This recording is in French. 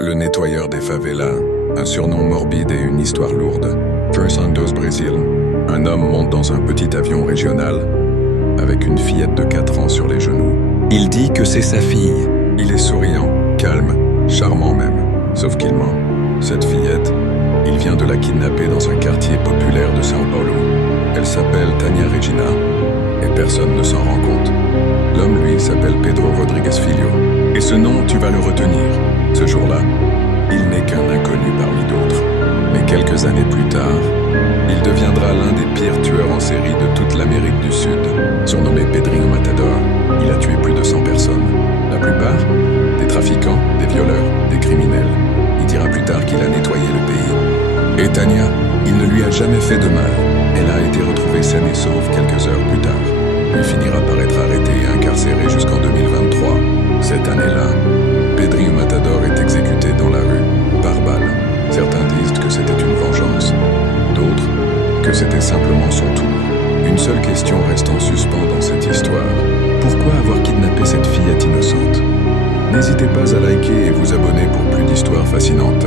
Le nettoyeur des favelas, un surnom morbide et une histoire lourde. Tres Santos, Brésil. Un homme monte dans un petit avion régional avec une fillette de 4 ans sur les genoux. Il dit que c'est sa fille. Il est souriant, calme, charmant même. Sauf qu'il ment. Cette fillette, il vient de la kidnapper dans un quartier populaire de São Paulo. Elle s'appelle Tania Regina et personne ne s'en rend compte. L'homme, lui, s'appelle Pedro Rodrigues Filho. Et ce nom, tu vas le retenir. Ce jour-là, il n'est qu'un inconnu parmi d'autres. Mais quelques années plus tard, il deviendra l'un des pires tueurs en série de toute l'Amérique du Sud. Surnommé Pedrinho Matador, il a tué plus de 100 personnes. La plupart, des trafiquants, des violeurs, des criminels. Il dira plus tard qu'il a nettoyé le pays. Et Tania, il ne lui a jamais fait de mal. Elle a été retrouvée saine et sauve quelques heures plus tard. Il finira par être arrêté et incarcéré jusqu'en 2023. Cette année-là, Pedrinho Matador est exécuté dans la rue, par balle. Certains disent que c'était une vengeance, d'autres que c'était simplement son tour. Une seule question reste en suspens dans cette histoire. Pourquoi avoir kidnappé cette fillette innocente? N'hésitez pas à liker et vous abonner pour plus d'histoires fascinantes.